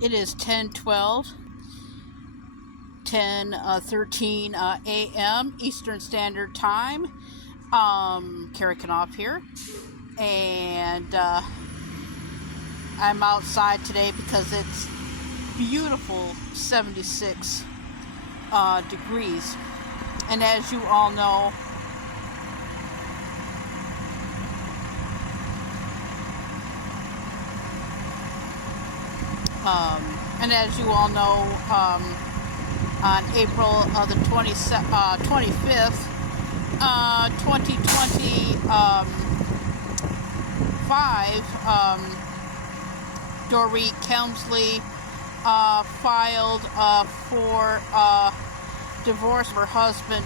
It is 10:12, 13 a.m. Eastern Standard Time. Carrie Knopf here, and I'm outside today because it's beautiful 76 degrees, and as you all know, on April the 25th, 2025, doritkemsley filed for divorce of her husband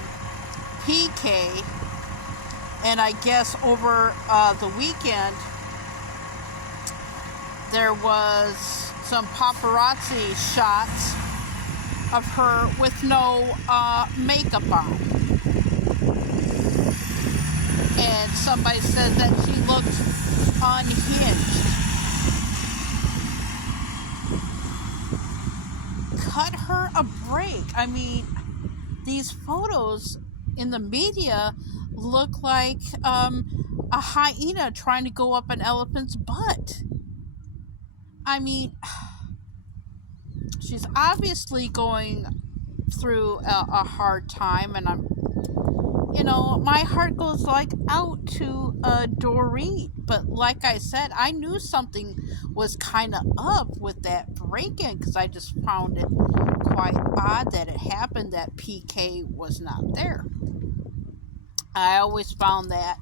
PK, and I guess over the weekend there was some paparazzi shots of her with no makeup on, and somebody said that she looked unhinged. Cut her a break. I mean, these photos in the media look like a hyena trying to go up an elephant's butt. I mean, she's obviously going through a hard time, and my heart goes out to Dorit. But like I said, I knew something was kind of up with that break-in, because I just found it quite odd that it happened that PK was not there. I always found that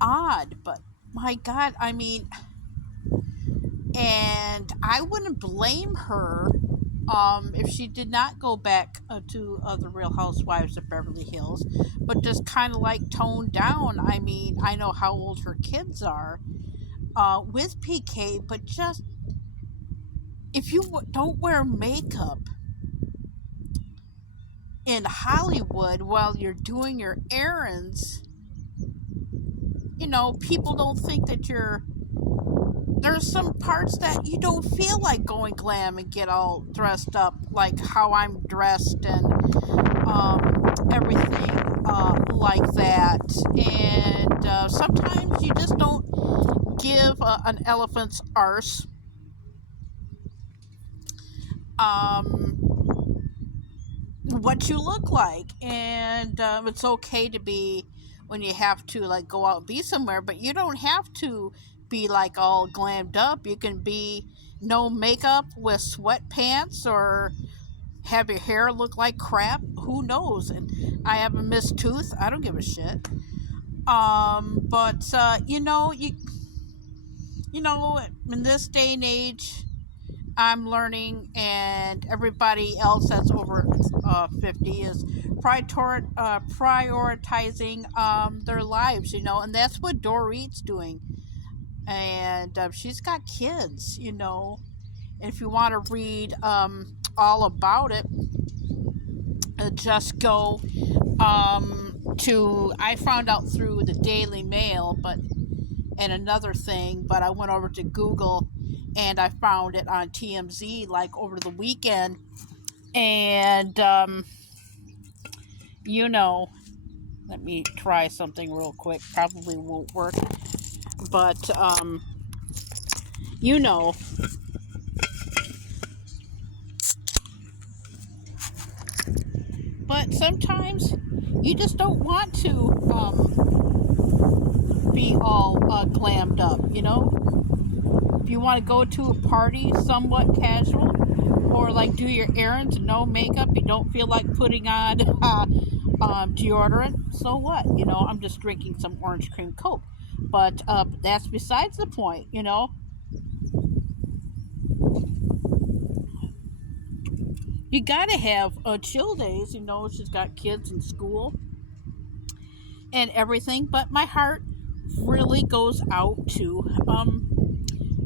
odd, but my God, I mean, and I wouldn't blame her if she did not go back to the Real Housewives of Beverly Hills, but just kind of toned down. I mean, I know how old her kids are with PK, but just if you don't wear makeup in Hollywood while you're doing your errands, people don't think that there's some parts that you don't feel like going glam and get all dressed up like how I'm dressed and everything like that. And sometimes you just don't give an elephant's arse what you look like. And it's okay to be, when you have to go out and be somewhere, but you don't have to be all glammed up. You can be no makeup with sweatpants, or have your hair look like crap. Who knows? And I have a missed tooth. I don't give a shit. But in this day and age, I'm learning, and everybody else that's over 50 is prioritizing their lives, and that's what Dorit's doing. And she's got kids, and if you want to read all about it, just go to, I found out through the Daily Mail, and another thing, but I went over to Google and I found it on TMZ over the weekend. And let me try something real quick. Probably won't work, but but sometimes you just don't want to be all glammed up. If you want to go to a party somewhat casual, or do your errands and no makeup, you don't feel like putting on deodorant, so what? I'm just drinking some orange cream Coke. But that's besides the point. You gotta have chill days. She's got kids in school and everything, but my heart really goes out to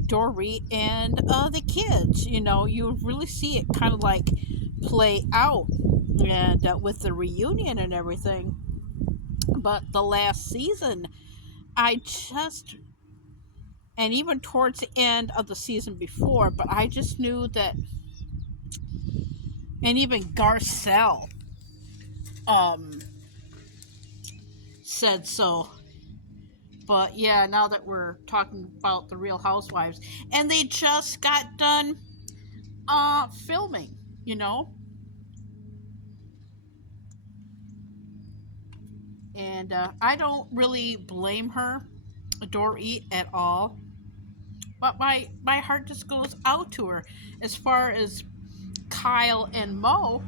Dorit and the kids. You really see it kind of play out, and with the reunion and everything. But the last season, I just and even towards the end of the season before. But I just knew that, and even Garcelle um, said so. But yeah, now that we're talking about the Real Housewives, and they just got done filming, you know, and I don't really blame her, Dorit, at all. But my heart just goes out to her. As far as Kyle and Mo,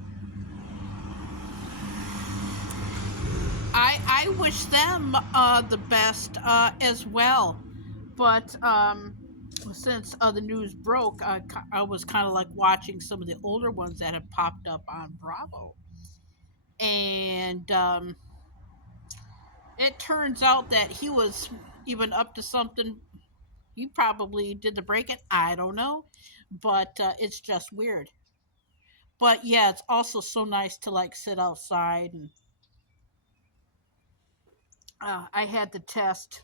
I wish them the best as well. But since the news broke, I was kind of like watching some of the older ones that have popped up on Bravo, and it turns out that he was even up to something. He probably did the break-in. I don't know, but it's just weird. But yeah, it's also so nice to like sit outside, and I had to test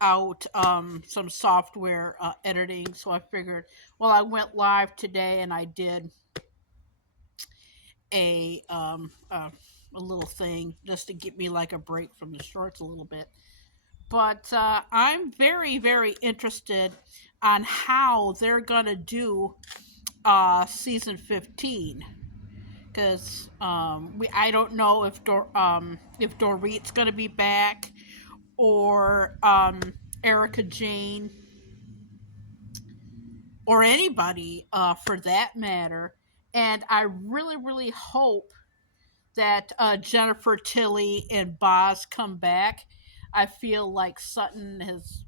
out some software editing, so I figured, well, I went live today and I did a um, uh, a little thing just to get me like a break from the shorts a little bit. But I'm very very interested on how they're gonna do season 15, because I don't know if Dorit's gonna be back, or Erica Jane, or anybody for that matter. And I really, really hope that Jennifer Tilly and Boz come back. I feel like Sutton has.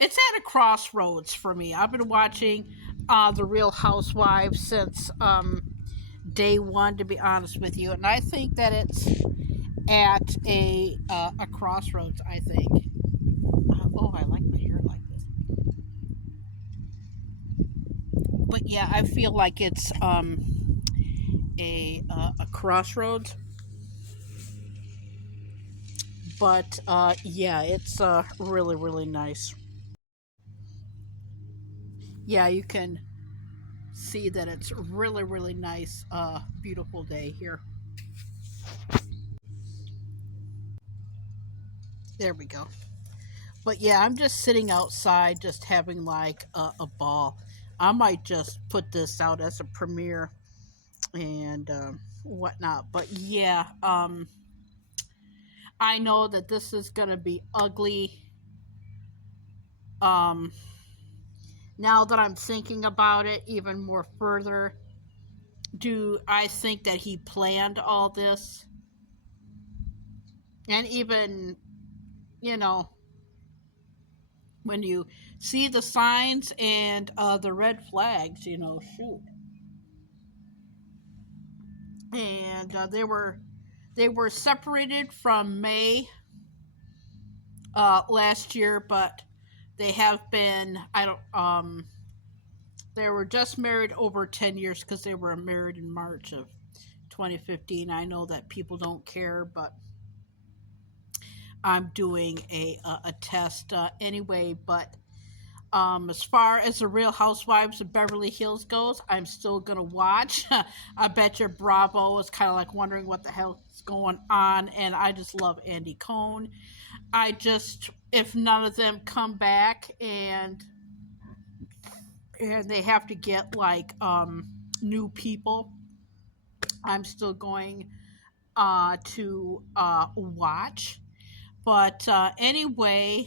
It's at a crossroads for me. I've been watching The Real Housewives since day one, to be honest with you, and I think that it's at a crossroads. I think. Oh, I like my hair like this. But yeah, I feel like it's a crossroads. But yeah, it's really really nice. Yeah, you can see that it's really really nice. Beautiful day here. There we go. But yeah, I'm just sitting outside, just having like a ball. I might just put this out as a premiere and whatnot. But yeah, I know that this is gonna be ugly. Um, Now that I'm thinking about it even more further, do I think that he planned all this? And even, you know, when you see the signs and the red flags, shoot. And they were separated from May last year, but they have been. I don't. They were just married over 10 years because they were married in March of 2015. I know that people don't care, but I'm doing a test anyway. But as far as the Real Housewives of Beverly Hills goes, I'm still gonna watch. I bet your Bravo is kind of like wondering what the hell is going on, and I just love Andy Cohen. I just, if none of them come back, and they have to get like new people, I'm still going to watch. But anyway,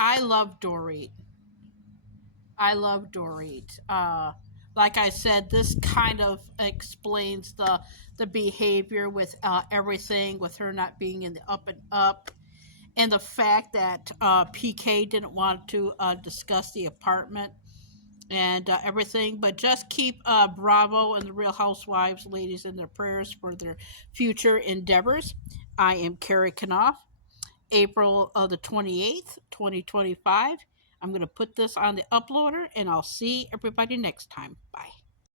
I love Dorit. I love Dorit. Like I said, this kind of explains the behavior with everything, with her not being in the up and up, and the fact that PK didn't want to discuss the apartment and everything. But just keep Bravo and the Real Housewives ladies in their prayers for their future endeavors. I am Carrie Knopf. April of the 28th, 2025. I'm going to put this on the uploader, and I'll see everybody next time. Bye.